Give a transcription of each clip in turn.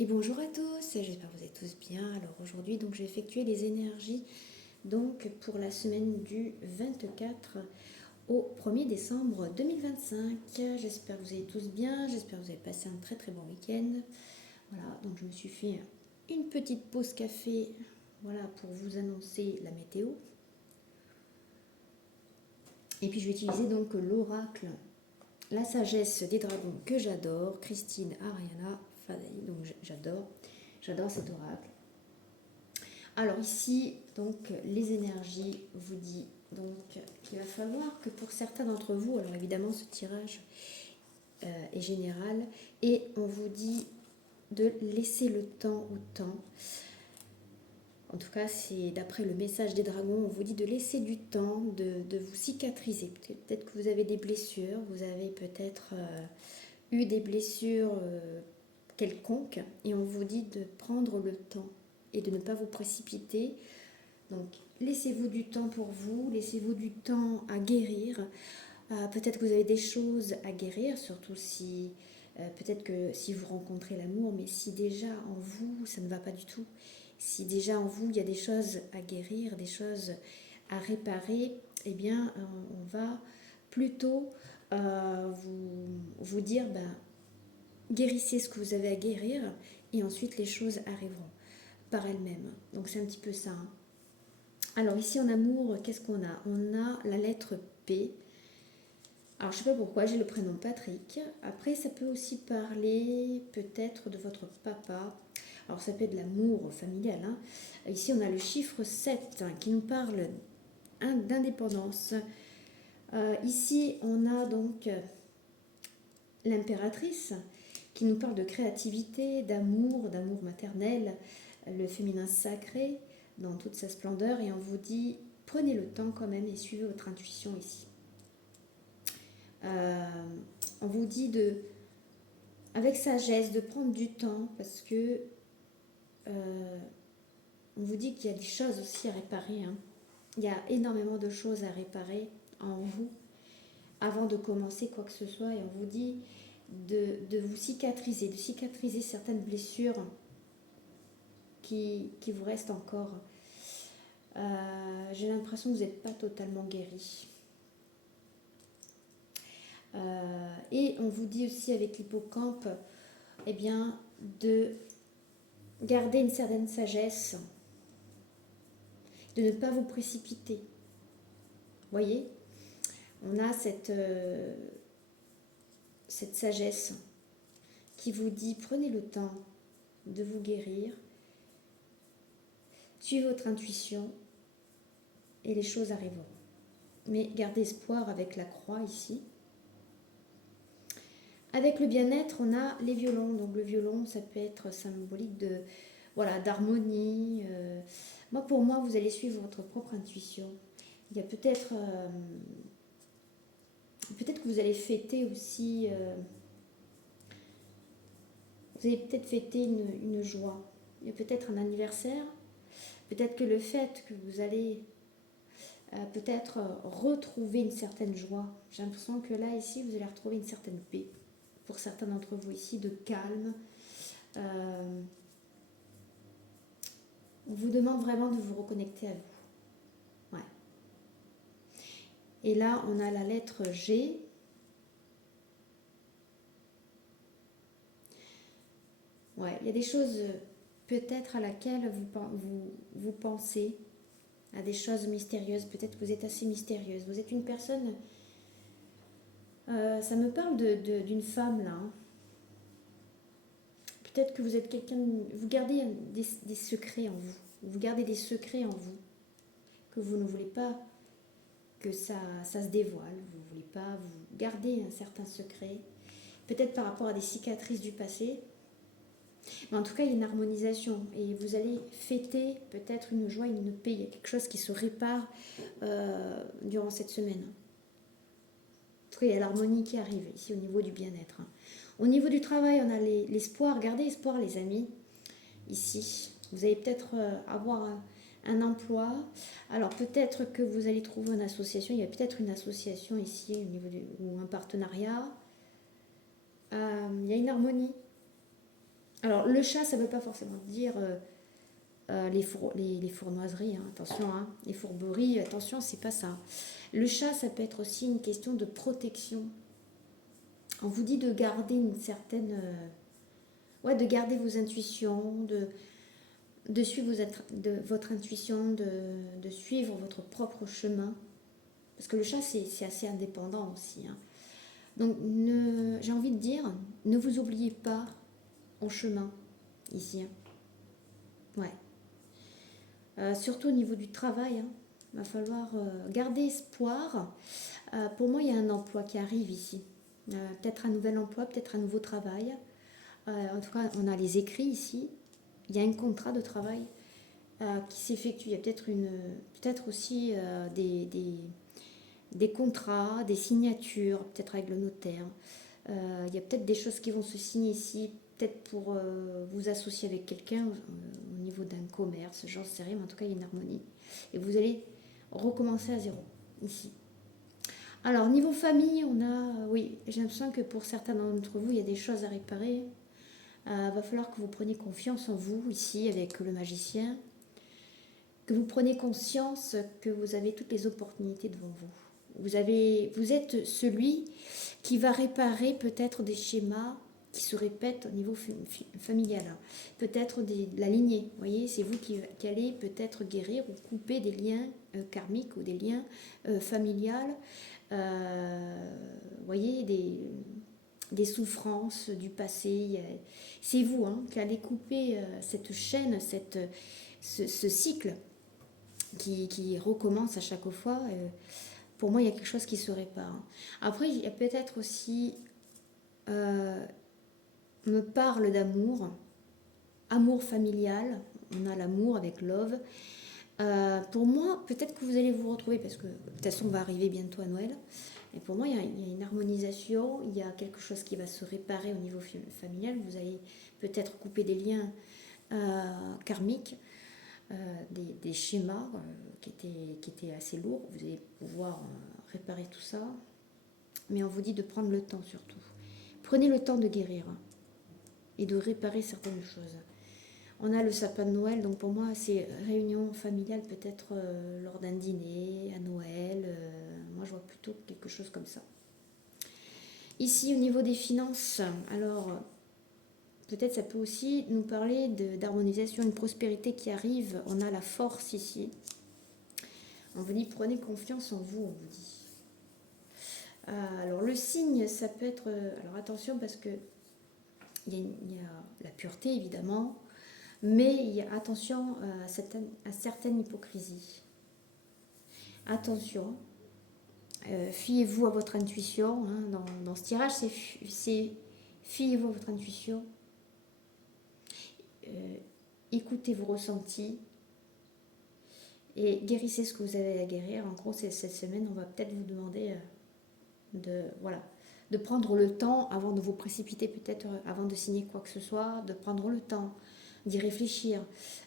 Et bonjour à tous, j'espère que vous êtes tous bien. Alors aujourd'hui, donc j'ai effectué les énergies donc pour la semaine du 24 au 1er décembre 2025. J'espère que vous êtes tous bien, j'espère que vous avez passé un très très bon week-end. Voilà, donc je me suis fait une petite pause café, voilà, pour vous annoncer la météo. Et puis je vais utiliser donc l'oracle, la sagesse des dragons que j'adore, Christine Ariana Fadaï, donc j'adore cet oracle. Alors ici, donc les énergies vous dit donc qu'il va falloir que pour certains d'entre vous, alors évidemment ce tirage est général, et on vous dit de laisser le temps au temps. En tout cas, c'est d'après le message des dragons, on vous dit de laisser du temps, de vous cicatriser. Peut-être que vous avez des blessures, vous avez peut-être eu des blessures quelconques, et on vous dit de prendre le temps et de ne pas vous précipiter. Donc, laissez-vous du temps pour vous, laissez-vous du temps à guérir. Peut-être que vous avez des choses à guérir, surtout si, peut-être que si vous rencontrez l'amour, mais si déjà en vous, ça ne va pas du tout, si déjà en vous, il y a des choses à guérir, des choses à réparer, eh bien, on va plutôt vous dire, ben, guérissez ce que vous avez à guérir, et ensuite les choses arriveront par elles-mêmes. Donc, c'est un petit peu ça, hein. Alors ici en amour, qu'est-ce qu'on a? On a la lettre P. Alors je ne sais pas pourquoi, j'ai le prénom Patrick. Après ça peut aussi parler peut-être de votre papa. Alors ça peut être de l'amour familial, hein. Ici on a le chiffre 7 qui nous parle d'indépendance. Ici on a donc l'impératrice qui nous parle de créativité, d'amour maternel, le féminin sacré dans toute sa splendeur, et on vous dit prenez le temps quand même et suivez votre intuition ici. On vous dit avec sagesse de prendre du temps parce que on vous dit qu'il y a des choses aussi à réparer, hein. Il y a énormément de choses à réparer en vous avant de commencer quoi que ce soit, et on vous dit de vous cicatriser, de cicatriser certaines blessures qui vous restent encore. J'ai l'impression que vous n'êtes pas totalement guéri. Et on vous dit aussi avec l'hippocampe, eh bien, de garder une certaine sagesse, de ne pas vous précipiter. Voyez, on a cette sagesse qui vous dit prenez le temps de vous guérir, suivez votre intuition et les choses arriveront. Mais gardez espoir avec la croix ici. Avec le bien-être, on a les violons. Donc le violon, ça peut être symbolique de, voilà, d'harmonie. Pour moi, vous allez suivre votre propre intuition. Il y a peut-être que vous allez fêter aussi, vous allez peut-être fêter une joie. Il y a peut-être un anniversaire. Peut-être que le fait que vous allez peut-être retrouver une certaine joie. J'ai l'impression que là, ici, vous allez retrouver une certaine paix. Pour certains d'entre vous ici, de calme. On vous demande vraiment de vous reconnecter à vous. Ouais. Et là, on a la lettre G. Ouais, il y a des choses peut-être à laquelle vous pensez, à des choses mystérieuses. Peut-être que vous êtes assez mystérieuse. Vous êtes une personne... ça me parle d'une femme là, hein. Peut-être que vous êtes quelqu'un... Vous gardez des secrets en vous. Vous gardez des secrets en vous. Que vous ne voulez pas que ça se dévoile. Vous ne voulez pas vous garder un certain secret. Peut-être par rapport à des cicatrices du passé. Mais en tout cas, il y a une harmonisation. Et vous allez fêter peut-être une joie, une paix. Il y a quelque chose qui se répare durant cette semaine. En tout cas, il y a l'harmonie qui arrive ici au niveau du bien-être. Au niveau du travail, on a l'espoir. Gardez espoir, les amis. Ici, vous allez peut-être avoir un emploi. Alors peut-être que vous allez trouver une association. Il y a peut-être une association ici au niveau ou un partenariat. Il y a une harmonie. Alors, le chat, ça ne veut pas forcément dire les fournoiseries, hein, attention, hein, les fourberies, attention, c'est pas ça. Le chat, ça peut être aussi une question de protection. On vous dit de garder une certaine... ouais, de garder vos intuitions, de suivre votre intuition, de suivre votre propre chemin. Parce que le chat, c'est assez indépendant aussi. Hein. Donc, j'ai envie de dire, ne vous oubliez pas en chemin, ici. Hein. Ouais. Surtout au niveau du travail, hein. Il va falloir garder espoir. Pour moi, il y a un emploi qui arrive ici. Peut-être un nouvel emploi, peut-être un nouveau travail. En tout cas, on a les écrits ici. Il y a un contrat de travail qui s'effectue. Il y a peut-être aussi des contrats, des signatures, peut-être avec le notaire. Il y a peut-être des choses qui vont se signer ici, peut-être pour vous associer avec quelqu'un au niveau d'un commerce, j'en sais rien, mais en tout cas, il y a une harmonie. Et vous allez recommencer à zéro, ici. Alors, niveau famille, on a, oui, j'ai l'impression que pour certains d'entre vous, il y a des choses à réparer. Va falloir que vous preniez confiance en vous, ici, avec le magicien. Que vous preniez conscience que vous avez toutes les opportunités devant vous. Vous êtes celui qui va réparer peut-être des schémas qui se répètent au niveau familial. Peut-être la lignée. Vous voyez, c'est vous qui allez peut-être guérir ou couper des liens karmiques ou des liens familiales. Vous voyez, des souffrances du passé. C'est vous qui allez couper cette chaîne, ce cycle qui recommence à chaque fois. Pour moi, il y a quelque chose qui se répare. Après, il y a peut-être aussi, me parle d'amour, amour familial. On a l'amour avec love. Pour moi, peut-être que vous allez vous retrouver, parce que de toute façon, on va arriver bientôt à Noël. Et pour moi, il y a une harmonisation, il y a quelque chose qui va se réparer au niveau familial. Vous allez peut-être couper des liens karmiques. Des schémas qui étaient assez lourds. Vous allez pouvoir réparer tout ça. Mais on vous dit de prendre le temps surtout. Prenez le temps de guérir et de réparer certaines choses. On a le sapin de Noël, donc pour moi, c'est réunion familiale peut-être lors d'un dîner, à Noël. Moi, je vois plutôt quelque chose comme ça. Ici, au niveau des finances, alors... peut-être ça peut aussi nous parler d'harmonisation, une prospérité qui arrive. On a la force ici. On vous dit, prenez confiance en vous, on vous dit. Alors le signe, ça peut être... alors attention parce que il y a la pureté évidemment, mais il y a attention à certaines hypocrisies. Attention, fiez-vous à votre intuition. Hein, dans ce tirage, c'est fiez-vous à votre intuition. Écoutez vos ressentis et guérissez ce que vous avez à guérir. En gros, cette semaine, on va peut-être vous demander de prendre le temps avant de vous précipiter, peut-être avant de signer quoi que ce soit, de prendre le temps, d'y réfléchir.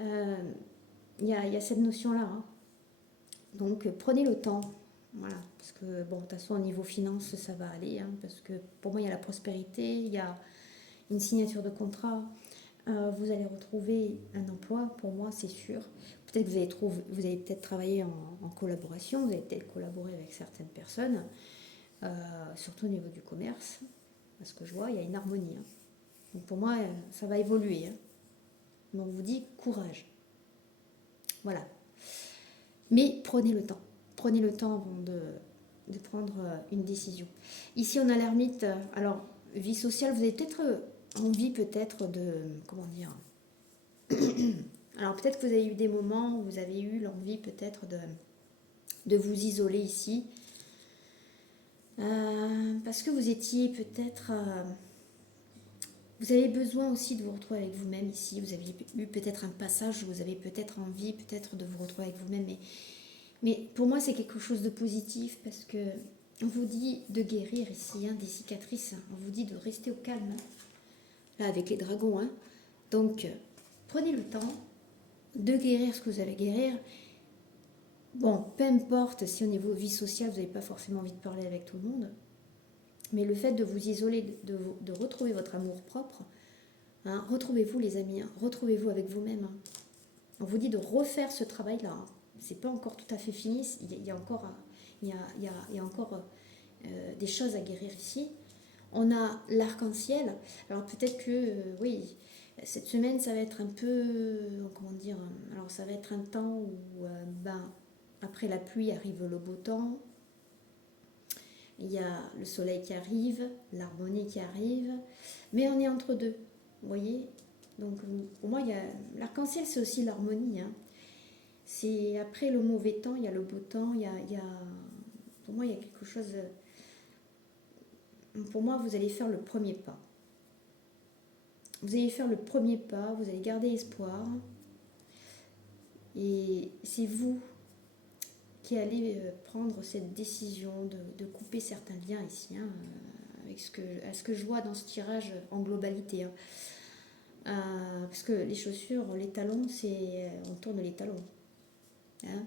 Il y a cette notion-là. Hein. Donc, prenez le temps. Voilà, parce que, bon, de toute façon, au niveau finance, ça va aller. Hein, parce que pour moi, il y a la prospérité, il y a une signature de contrat. Vous allez retrouver un emploi, pour moi, c'est sûr. Peut-être que vous allez peut-être travailler en collaboration, vous allez peut-être collaborer avec certaines personnes, surtout au niveau du commerce, parce que je vois, il y a une harmonie. Hein. Donc pour moi, ça va évoluer. Hein. Donc on vous dit courage. Voilà. Mais prenez le temps. Prenez le temps avant de prendre une décision. Ici, on a l'ermite. Alors, vie sociale, vous avez peut-être... envie peut-être de... comment dire. Alors peut-être que vous avez eu des moments où vous avez eu l'envie peut-être de vous isoler ici. Parce que vous étiez peut-être... vous avez besoin aussi de vous retrouver avec vous-même ici. Vous avez eu peut-être un passage où vous avez peut-être envie peut-être de vous retrouver avec vous-même. Mais pour moi, c'est quelque chose de positif parce que on vous dit de guérir ici, hein, des cicatrices. On vous dit de rester au calme. Hein. Là, avec les dragons. Hein. Donc, prenez le temps de guérir ce que vous allez guérir. Bon, peu importe si au niveau vie sociale, vous n'avez pas forcément envie de parler avec tout le monde. Mais le fait de vous isoler, de retrouver votre amour propre, Hein. Retrouvez-vous les amis, hein. Retrouvez-vous avec vous-même. Hein. On vous dit de refaire ce travail-là. Hein. C'est pas encore tout à fait fini. Il y a encore, il y a encore des choses à guérir ici. On a l'arc-en-ciel. Alors peut-être que, oui, cette semaine, ça va être un peu, comment dire, alors ça va être un temps où, ben, après la pluie arrive le beau temps. Il y a le soleil qui arrive, l'harmonie qui arrive, mais on est entre deux, vous voyez. Donc pour moi, l'arc-en-ciel, c'est aussi l'harmonie. Hein. C'est après le mauvais temps, il y a le beau temps, pour moi, il y a quelque chose. Pour moi, vous allez faire le premier pas. Vous allez faire le premier pas, vous allez garder espoir, et c'est vous qui allez prendre cette décision de couper certains liens ici, hein, avec ce que je vois dans ce tirage en globalité. Hein. Parce que les chaussures, les talons, on tourne les talons. Hein.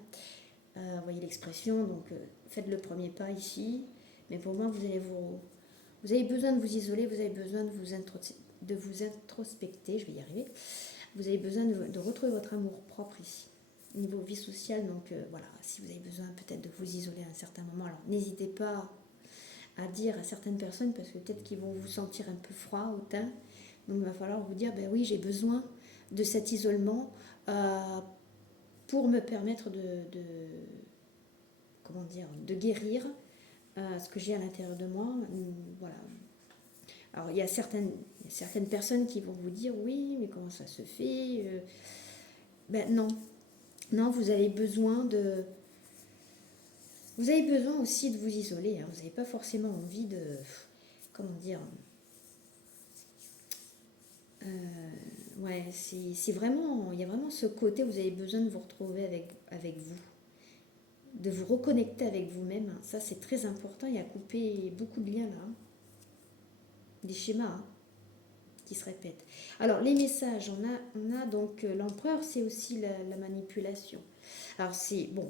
Vous voyez l'expression, donc faites le premier pas ici. Mais pour moi, vous avez besoin de vous isoler, vous avez besoin de vous introspecter, je vais y arriver. Vous avez besoin de retrouver votre amour propre ici, niveau vie sociale. Donc voilà, si vous avez besoin peut-être de vous isoler à un certain moment, alors n'hésitez pas à dire à certaines personnes, parce que peut-être qu'ils vont vous sentir un peu froid au teint. Donc il va falloir vous dire, ben oui, j'ai besoin de cet isolement pour me permettre comment dire, de guérir ce que j'ai à l'intérieur de moi. Voilà. Alors il y a certaines personnes qui vont vous dire, oui, mais comment ça se fait Ben non. Non, vous avez besoin aussi de vous isoler. Hein. Vous n'avez pas forcément envie de... Comment dire ouais, c'est vraiment... Il y a vraiment ce côté où vous avez besoin de vous retrouver avec vous. De vous reconnecter avec vous-même. Hein. Ça, c'est très important. Il y a coupé beaucoup de liens là. Hein. Des schémas hein, qui se répètent. Alors, les messages. On a donc l'empereur, c'est aussi la manipulation. Alors,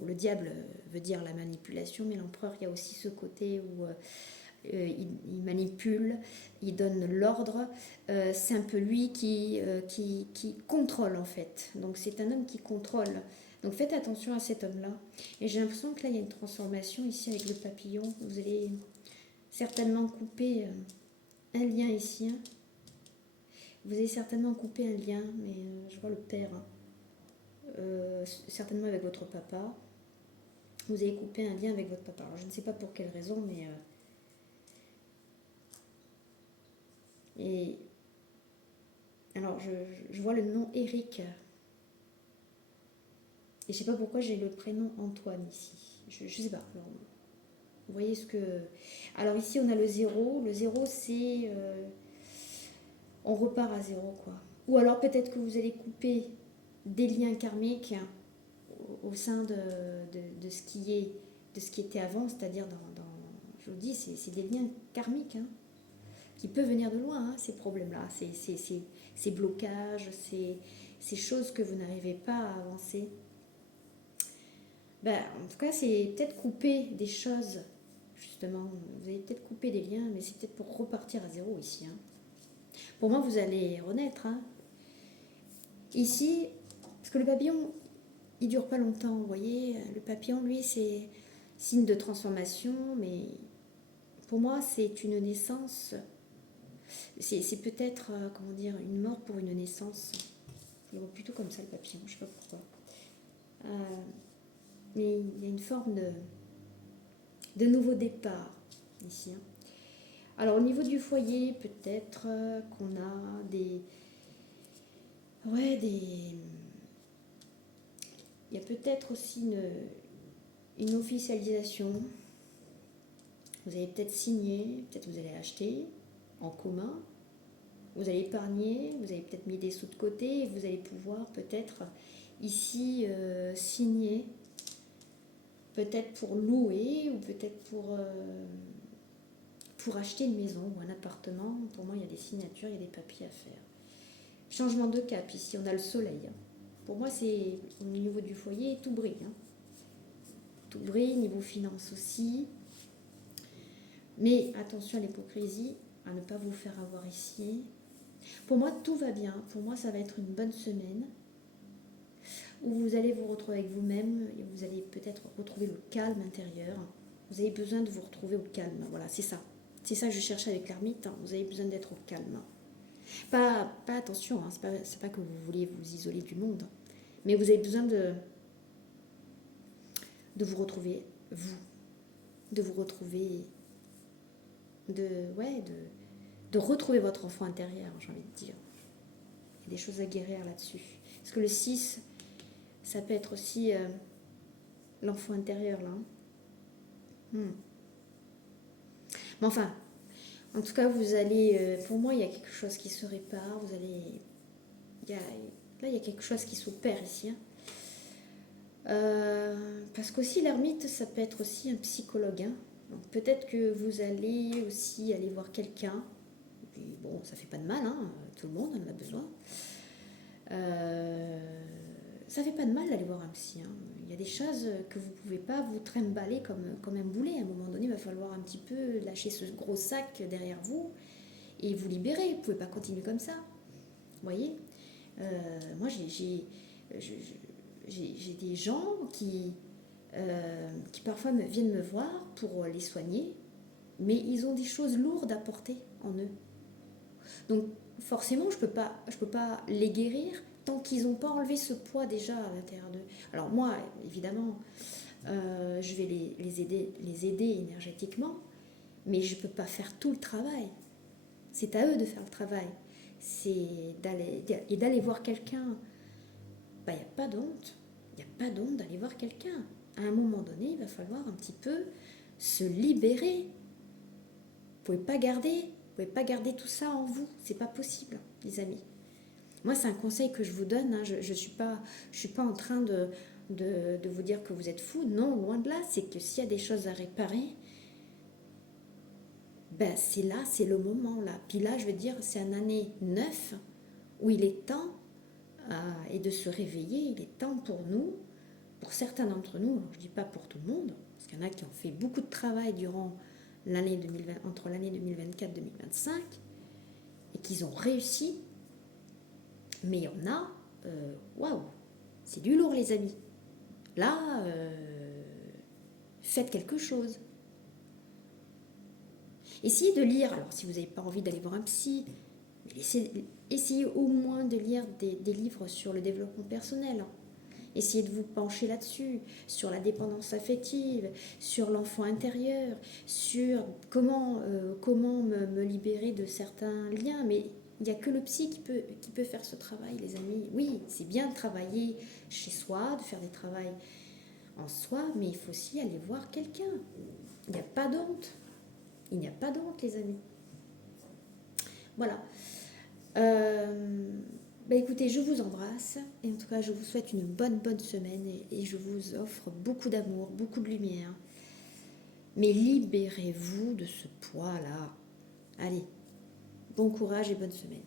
le diable veut dire la manipulation, mais l'empereur, il y a aussi ce côté où... il manipule, il donne l'ordre, c'est un peu lui qui contrôle en fait. Donc c'est un homme qui contrôle. Donc faites attention à cet homme-là. Et j'ai l'impression que là il y a une transformation ici avec le papillon. Vous allez certainement couper un lien ici. Hein. Vous allez certainement couper un lien, mais je vois le père. Hein. Certainement avec votre papa. Vous allez couper un lien avec votre papa. Alors je ne sais pas pour quelle raison, mais... Et alors, je vois le nom Eric. Et je ne sais pas pourquoi j'ai le prénom Antoine ici. Je ne sais pas. Alors, vous voyez ce que... Alors ici, on a le 0. Le 0, c'est... on repart à 0, quoi. Ou alors peut-être que vous allez couper des liens karmiques au sein de ce qui était avant. C'est-à-dire, je vous dis, c'est des liens karmiques, hein, qui peuvent venir de loin, hein, ces problèmes-là. Ces blocages, ces choses que vous n'arrivez pas à avancer. Ben, en tout cas, c'est peut-être couper des choses, justement. Vous allez peut-être couper des liens, mais c'est peut-être pour repartir à zéro ici. Hein. Pour moi, vous allez renaître. Hein. Ici, parce que le papillon, il dure pas longtemps, vous voyez. Le papillon, lui, c'est signe de transformation, mais pour moi, c'est une naissance. C'est peut-être, comment dire, une mort pour une naissance. Je le vois plutôt comme ça, le papillon, je sais pas pourquoi. Mais il y a une forme de nouveau départ ici. Hein. Alors au niveau du foyer, peut-être qu'on a des... Ouais, des... Il y a peut-être aussi une officialisation. Vous allez peut-être signer, peut-être vous allez acheter en commun. Vous allez épargner, vous avez peut-être mis des sous de côté et vous allez pouvoir peut-être ici signer, peut-être pour louer ou peut-être pour acheter une maison ou un appartement. Pour moi, il y a des signatures, il y a des papiers à faire. Changement de cap, ici on a le soleil. Hein. Pour moi, c'est au niveau du foyer, tout brille. Hein. Tout brille, niveau finance aussi. Mais attention à l'hypocrisie, à ne pas vous faire avoir ici. Pour moi, tout va bien. Pour moi, ça va être une bonne semaine où vous allez vous retrouver avec vous-même et vous allez peut-être retrouver le calme intérieur. Vous avez besoin de vous retrouver au calme. Voilà, c'est ça. C'est ça que je cherche avec l'ermite. Vous avez besoin d'être au calme. Pas attention, hein, c'est pas que vous voulez vous isoler du monde. Mais vous avez besoin de vous retrouver, vous. De vous retrouver, de retrouver votre enfant intérieur, j'ai envie de dire. Il y a des choses à guérir là-dessus. Parce que le 6, ça peut être aussi l'enfant intérieur, là. Mais enfin, en tout cas, vous allez... pour moi, il y a quelque chose qui se répare. Vous allez... Là, il y a quelque chose qui s'opère ici. Hein. Parce qu'aussi, l'ermite, ça peut être aussi un psychologue. Hein. Donc, peut-être que vous allez aussi aller voir quelqu'un. Puis, bon, ça fait pas de mal, hein. Tout le monde en a besoin. Ça fait pas de mal d'aller voir un psy. Hein. Il y a des choses que vous pouvez pas vous trimballer comme un boulet. À un moment donné, il va falloir un petit peu lâcher ce gros sac derrière vous et vous libérer. Vous pouvez pas continuer comme ça. Vous voyez, moi j'ai des gens qui parfois viennent me voir pour les soigner, mais ils ont des choses lourdes à porter en eux. Donc forcément, je peux pas les guérir tant qu'ils n'ont pas enlevé ce poids déjà à l'intérieur d'eux. Alors moi, évidemment, je vais les aider énergétiquement, mais je ne peux pas faire tout le travail. C'est à eux de faire le travail. C'est d'aller voir quelqu'un. Il n'y a pas d'honte. Il n'y a pas d'honte d'aller voir quelqu'un. À un moment donné, il va falloir un petit peu se libérer. Vous ne pouvez pas garder tout ça en vous. C'est pas possible, les amis. Moi, c'est un conseil que je vous donne. Hein. Je suis pas en train de vous dire que vous êtes fou. Non, loin de là. C'est que s'il y a des choses à réparer, ben c'est là, c'est le moment là. Puis là, je veux dire, c'est une année 9 où il est temps et de se réveiller. Il est temps pour nous, pour certains d'entre nous. Je ne dis pas pour tout le monde, parce qu'il y en a qui ont fait beaucoup de travail durant l'année 2020, entre l'année 2024 et 2025 et qu'ils ont réussi. Mais il y en a, waouh, c'est du lourd, les amis. Là, faites quelque chose. Essayez de lire, alors si vous n'avez pas envie d'aller voir un psy, essayez au moins de lire des livres sur le développement personnel. Essayez de vous pencher là-dessus, sur la dépendance affective, sur l'enfant intérieur, sur comment me libérer de certains liens. Mais il n'y a que le psy qui peut faire ce travail, les amis. Oui, c'est bien de travailler chez soi, de faire des travails en soi, mais il faut aussi aller voir quelqu'un. Il n'y a pas d'honte. Il n'y a pas d'honte, les amis. Voilà. Écoutez, je vous embrasse. Et en tout cas, je vous souhaite une bonne semaine. Et je vous offre beaucoup d'amour, beaucoup de lumière. Mais libérez-vous de ce poids-là. Allez, bon courage et bonne semaine.